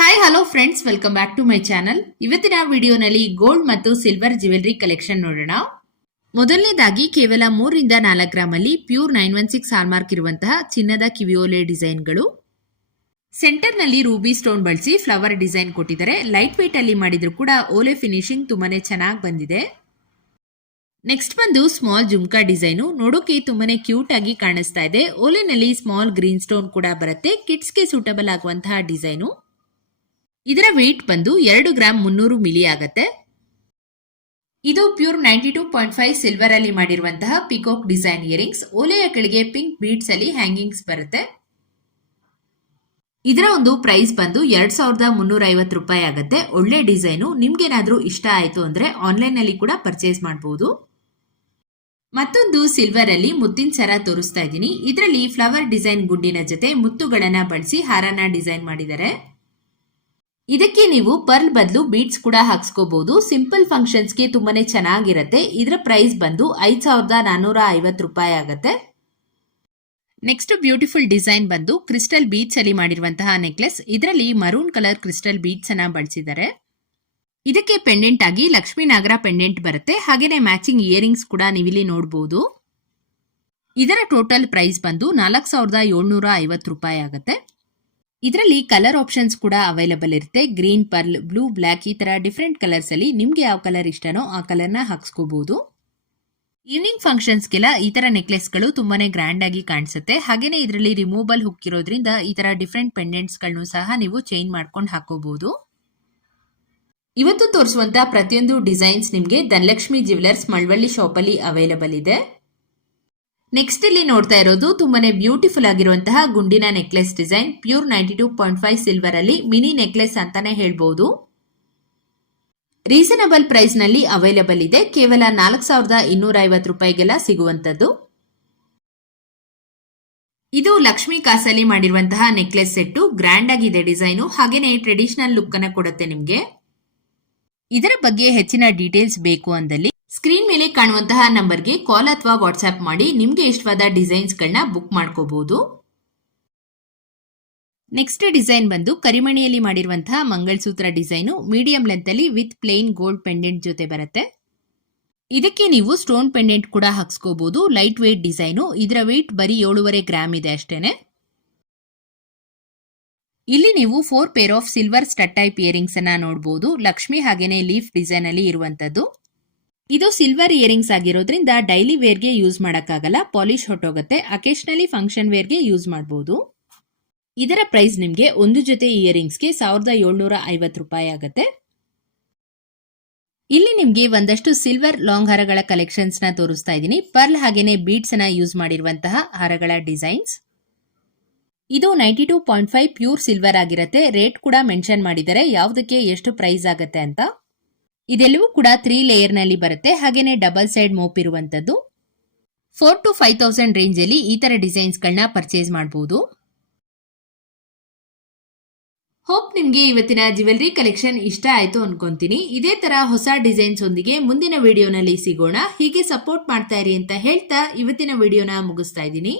Hi hello friends welcome back to my channel ಇವತ್ತಿನ ವಿಡಿಯೋನಲ್ಲಿ gold ಮತ್ತು ಸಿಲ್ವರ್ ಜ್ಯುವೆಲ್ರಿ ಕಲೆಕ್ಷನ್ ನೋಡೋಣ. ಮೊದಲನೇದಾಗಿ ಕೇವಲ ಮೂರರಿಂದ ನಾಲ್ಕು ಗ್ರಾಮ್ ಅಲ್ಲಿ pure nine one six hallmark ಇರುವಂತಹ ಚಿನ್ನದ ಕಿವಿಯೋಲೆ ಡಿಸೈನ್ಗಳು. ಸೆಂಟರ್ನಲ್ಲಿ ರೂಬಿ ಸ್ಟೋನ್ ಬಳಸಿ ಫ್ಲವರ್ ಡಿಸೈನ್ ಕೊಟ್ಟಿದ್ದಾರೆ. ಲೈಟ್ ವೇಟ್ ಅಲ್ಲಿ ಮಾಡಿದ್ರು ಕೂಡ ಓಲೆ ಫಿನಿಶಿಂಗ್ ತುಂಬಾನೇ ಚೆನ್ನಾಗಿ ಬಂದಿದೆ. ನೆಕ್ಸ್ಟ್ ಬಂದು ಸ್ಮಾಲ್ ಜುಮ್ಕಾ ಡಿಸೈನು. ನೋಡೋಕೆ ತುಂಬಾನೇ ಕ್ಯೂಟ್ ಆಗಿ ಕಾಣಿಸ್ತಾ ಇದೆ. ಓಲೆನಲ್ಲಿ ಸ್ಮಾಲ್ ಗ್ರೀನ್ ಸ್ಟೋನ್ ಕೂಡ ಬರುತ್ತೆ. ಕಿಡ್ಸ್ಗೆ ಸೂಟಬಲ್ ಆಗುವಂತಹ ಡಿಸೈನು. ಇದರ ವೆಯ್ಟ್ ಬಂದು ಎರಡು ಗ್ರಾಮ್ ಮುನ್ನೂರು ಮಿಲಿ ಆಗತ್ತೆ. ಇದು pure ninety two point five silver ಅಲ್ಲಿ ಮಾಡಿರುವಂತಹ ಪಿಕೋಕ್ ಡಿಸೈನ್ ಇಯರಿಂಗ್ಸ್ ಓಲೆಯ ಕೆಳಗೆ ಪಿಂಕ್ ಬೀಡ್ಸ್ ಅಲ್ಲಿ ಹ್ಯಾಂಗಿಂಗ್ಸ್ ಬರುತ್ತೆ. ಇದರ ಒಂದು ಪ್ರೈಸ್ ಬಂದು ಎರಡ್ ಸಾವಿರದ ಮುನ್ನೂರ ಐವತ್ತು ರೂಪಾಯಿ ಆಗುತ್ತೆ. ಒಳ್ಳೆ ಡಿಸೈನು ನಿಮ್ಗೇನಾದ್ರೂ ಇಷ್ಟ ಆಯ್ತು ಅಂದ್ರೆ ಆನ್ಲೈನ್ ಅಲ್ಲಿ ಕೂಡ ಪರ್ಚೇಸ್ ಮಾಡಬಹುದು ಮತ್ತೊಂದು ಸಿಲ್ವರ್ ಅಲ್ಲಿ ಮುತ್ತಿನ ಸರ ತೋರಿಸ್ತಾ ಇದ್ದೀನಿ. ಇದರಲ್ಲಿ ಫ್ಲವರ್ ಡಿಸೈನ್ ಗುಂಡಿನ ಜೊತೆ ಮುತ್ತುಗಳನ್ನ ಬಳಸಿ ಹಾರನ ಡಿಸೈನ್ ಮಾಡಿದ್ದಾರೆ. ಇದಕ್ಕೆ ನೀವು ಪರ್ಲ್ ಬದಲು ಬೀಟ್ಸ್ ಕೂಡ ಹಾಕ್ಸ್ಕೋಬಹುದು ಸಿಂಪಲ್ ಫಂಕ್ಷನ್ಸ್ಗೆ ತುಂಬಾನೇ ಚೆನ್ನಾಗಿರುತ್ತೆ. ಇದರ ಪ್ರೈಸ್ ಬಂದು ಐದ್ ಸಾವಿರದ ನಾನ್ನೂರ ಐವತ್ತು ರೂಪಾಯಿ ಆಗುತ್ತೆ. ನೆಕ್ಸ್ಟ್ ಬ್ಯೂಟಿಫುಲ್ ಡಿಸೈನ್ ಬಂದು ಕ್ರಿಸ್ಟಲ್ ಬೀಚ್ ಅಲ್ಲಿ ಮಾಡಿರುವಂತಹ ನೆಕ್ಲೆಸ್. ಇದರಲ್ಲಿ ಮರೂನ್ ಕಲರ್ ಕ್ರಿಸ್ಟಲ್ ಬೀಚ್ ಅನ್ನ ಬಳಸಿದ್ದಾರೆ ಇದಕ್ಕೆ ಪೆಂಡೆಂಟ್ ಆಗಿ ಲಕ್ಷ್ಮೀ ನಾಗರ ಪೆಂಡೆಂಟ್ ಬರುತ್ತೆ. ಹಾಗೇನೆ ಮ್ಯಾಚಿಂಗ್ ಇಯರಿಂಗ್ಸ್ ಕೂಡ ನೀವಿಲ್ಲಿ ನೋಡಬಹುದು ಇದರ ಟೋಟಲ್ ಪ್ರೈಸ್ ಬಂದು ನಾಲ್ಕು ಸಾವಿರದ ಏಳ್ನೂರ ಐವತ್ತು ರೂಪಾಯಿ ಆಗುತ್ತೆ. ಇದರಲ್ಲಿ ಕಲರ್ ಆಪ್ಷನ್ಸ್ ಕೂಡ ಅವೈಲಬಲ್ ಇರುತ್ತೆ. ಗ್ರೀನ್ ಪರ್ಲ್ ಬ್ಲೂ ಬ್ಲ್ಯಾಕ್ ಈ ತರ ಡಿಫ್ರೆಂಟ್ ಕಲರ್ಸ್ ಅಲ್ಲಿ ನಿಮ್ಗೆ ಯಾವ ಕಲರ್ ಇಷ್ಟನೋ ಆ ಕಲರ್ನ ಹಾಕ್ಸ್ಕೋಬಹುದು ಈವ್ನಿಂಗ್ ಫಂಕ್ಷನ್ಸ್ಗೆಲ್ಲ ಈ ತರ ನೆಕ್ಲೆಸ್ಗಳು ತುಂಬಾನೇ ಗ್ರ್ಯಾಂಡ್ ಆಗಿ ಕಾಣಿಸುತ್ತೆ. ಹಾಗೇನೆ ಇದರಲ್ಲಿ ರಿಮೂವಲ್ ಹುಕ್ ಇರೋದ್ರಿಂದ ಈ ತರ ಡಿಫ್ರೆಂಟ್ ಪೆಂಡೆಂಟ್ಸ್ಗಳನ್ನು ಸಹ ನೀವು ಚೇಂಜ್ ಮಾಡ್ಕೊಂಡು ಹಾಕೋಬಹುದು ಇವತ್ತು ತೋರಿಸುವಂತ ಪ್ರತಿಯೊಂದು ಡಿಸೈನ್ಸ್ ನಿಮಗೆ ಧನಲಕ್ಷ್ಮಿ ಜ್ಯುವೆಲರ್ಸ್ ಮಳವಳ್ಳಿ ಶಾಪಲ್ಲಿ ಅವೈಲಬಲ್ ಇದೆ. ನೆಕ್ಸ್ಟ್ ಇಲ್ಲಿ ನೋಡ್ತಾ ಇರೋದು ತುಂಬಾನೇ ಬ್ಯೂಟಿಫುಲ್ ಆಗಿರುವಂತಹ ಗುಂಡಿನ necklace design pure ninety two point five silver ಅಲ್ಲಿ ಮಿನಿ ನೆಕ್ಲೆಸ್ ಅಂತಾನೆ ಹೇಳ್ಬಹುದು ರೀಸನಬಲ್ ಪ್ರೈಸ್ನಲ್ಲಿ ಅವೈಲೇಬಲ್ ಇದೆ. ಕೇವಲ ನಾಲ್ಕು ಸಾವಿರದ ಇನ್ನೂರ ಐವತ್ತು ರೂಪಾಯಿಗೆಲ್ಲ ಸಿಗುವಂತದ್ದು ಇದು ಲಕ್ಷ್ಮಿ ಕಾಸಲ್ಲಿ ಮಾಡಿರುವಂತಹ ನೆಕ್ಲೆಸ್ ಸೆಟ್ಟು ಗ್ರ್ಯಾಂಡ್ ಆಗಿದೆ ಡಿಸೈನು ಹಾಗೇನೆ ಟ್ರೆಡಿಷನಲ್ ಲುಕ್ ಅನ್ನ ಕೊಡುತ್ತೆ ನಿಮ್ಗೆ. ಇದರ ಬಗ್ಗೆ ಹೆಚ್ಚಿನ ಡೀಟೇಲ್ಸ್ ಬೇಕು ಅಂದಲ್ಲಿ ಸ್ಕ್ರೀನ್ ಮೇಲೆ ಕಾಣುವಂತಹ ನಂಬರ್ಗೆ ಕಾಲ್ ಅಥವಾ ವಾಟ್ಸ್ಆಪ್ ಮಾಡಿ ನಿಮಗೆ ಇಷ್ಟವಾದ ಡಿಸೈನ್ಸ್ಗಳನ್ನ ಬುಕ್ ಮಾಡ್ಕೋಬಹುದು ನೆಕ್ಸ್ಟ್ ಡಿಸೈನ್ ಬಂದು ಕರಿಮಣಿಯಲ್ಲಿ ಮಾಡಿರುವಂತಹ ಮಂಗಳಸೂತ್ರ ಡಿಸೈನು ಮೀಡಿಯಂ ಲೆಂತ್ ಅಲ್ಲಿ ವಿತ್ ಪ್ಲೇನ್ ಗೋಲ್ಡ್ ಪೆಂಡೆಂಟ್ ಜೊತೆ ಬರುತ್ತೆ. ಇದಕ್ಕೆ ನೀವು ಸ್ಟೋನ್ ಪೆಂಡೆಂಟ್ ಕೂಡ ಹಾಕ್ಸ್ಕೋಬಹುದು ಲೈಟ್ ವೇಟ್ ಡಿಸೈನು. ಇದರ ವೇಟ್ ಬರೀ ಏಳುವರೆ ಗ್ರಾಮ್ ಇದೆ ಅಷ್ಟೇನೆ. ಇಲ್ಲಿ ನೀವು four pair of silver stud type earrings ಅನ್ನ ನೋಡಬಹುದು ಲಕ್ಷ್ಮಿ ಹಾಗೇನೆ ಲೀಫ್ ಡಿಸೈನ್ ಅಲ್ಲಿ ಇರುವಂತದ್ದು ಇದು ಸಿಲ್ವರ್ ಇಯರಿಂಗ್ಸ್ ಆಗಿರೋದ್ರಿಂದ ಡೈಲಿ ವೇರ್ಗೆ ಯೂಸ್ ಮಾಡೋಕ್ಕಾಗಲ್ಲ. ಪಾಲಿಶ್ ಹೊಟ್ಟೋಗುತ್ತೆ. ಅಕೇಶನಲಿ ಫಂಕ್ಷನ್ ವೇರ್ಗೆ ಯೂಸ್ ಮಾಡಬಹುದು ಇದರ ಪ್ರೈಸ್ ನಿಮಗೆ ಒಂದು ಜೊತೆ ಇಯರಿಂಗ್ಸ್ಗೆ ಸಾವಿರದ ಏಳ್ನೂರ ಐವತ್ತು ರೂಪಾಯಿ ಆಗುತ್ತೆ. ಇಲ್ಲಿ ನಿಮಗೆ ಒಂದಷ್ಟು ಸಿಲ್ವರ್ ಲಾಂಗ್ ಹಾರಗಳ ಕಲೆಕ್ಷನ್ಸ್ನ ತೋರಿಸ್ತಾ ಇದ್ದೀನಿ. ಪರ್ಲ್ ಹಾಗೇನೆ ಬೀಡ್ಸ್ನ ಯೂಸ್ ಮಾಡಿರುವಂತಹ ಹಾರಗಳ ಡಿಸೈನ್ಸ್ ಇದು ninety two point five pure silver ಆಗಿರುತ್ತೆ. ರೇಟ್ ಕೂಡ ಮೆನ್ಷನ್ ಮಾಡಿದ್ದಾರೆ ಯಾವುದಕ್ಕೆ ಎಷ್ಟು ಪ್ರೈಸ್ ಆಗುತ್ತೆ ಅಂತ. ಇದೆಲ್ಲವೂ ಕೂಡ ತ್ರೀ ಲೇಯರ್ನಲ್ಲಿ ಬರುತ್ತೆ. ಹಾಗೇನೆ ಡಬಲ್ ಸೈಡ್ ಮೋಪ್ ಇರುವಂತದ್ದು four to five thousand range ಅಲ್ಲಿ ಈ ತರ ಡಿಸೈನ್ಸ್ ಗಳನ್ನ ಪರ್ಚೇಸ್ ಮಾಡಬಹುದು ಹೋಪ್ ನಿಮ್ಗೆ ಇವತ್ತಿನ ಜ್ಯುವೆಲ್ರಿ ಕಲೆಕ್ಷನ್ ಇಷ್ಟ ಆಯ್ತು ಅನ್ಕೊಂತೀನಿ. ಇದೇ ತರ ಹೊಸ ಡಿಸೈನ್ಸ್ ಒಂದಿಗೆ ಮುಂದಿನ ವಿಡಿಯೋನಲ್ಲಿ ಸಿಗೋಣ. ಹೀಗೆ ಸಪೋರ್ಟ್ ಮಾಡ್ತಾ ಇರಿ ಅಂತ ಹೇಳ್ತಾ ಇವತ್ತಿನ ವಿಡಿಯೋನ ಮುಗಿಸ್ತಾ ಇದ್ದೀನಿ.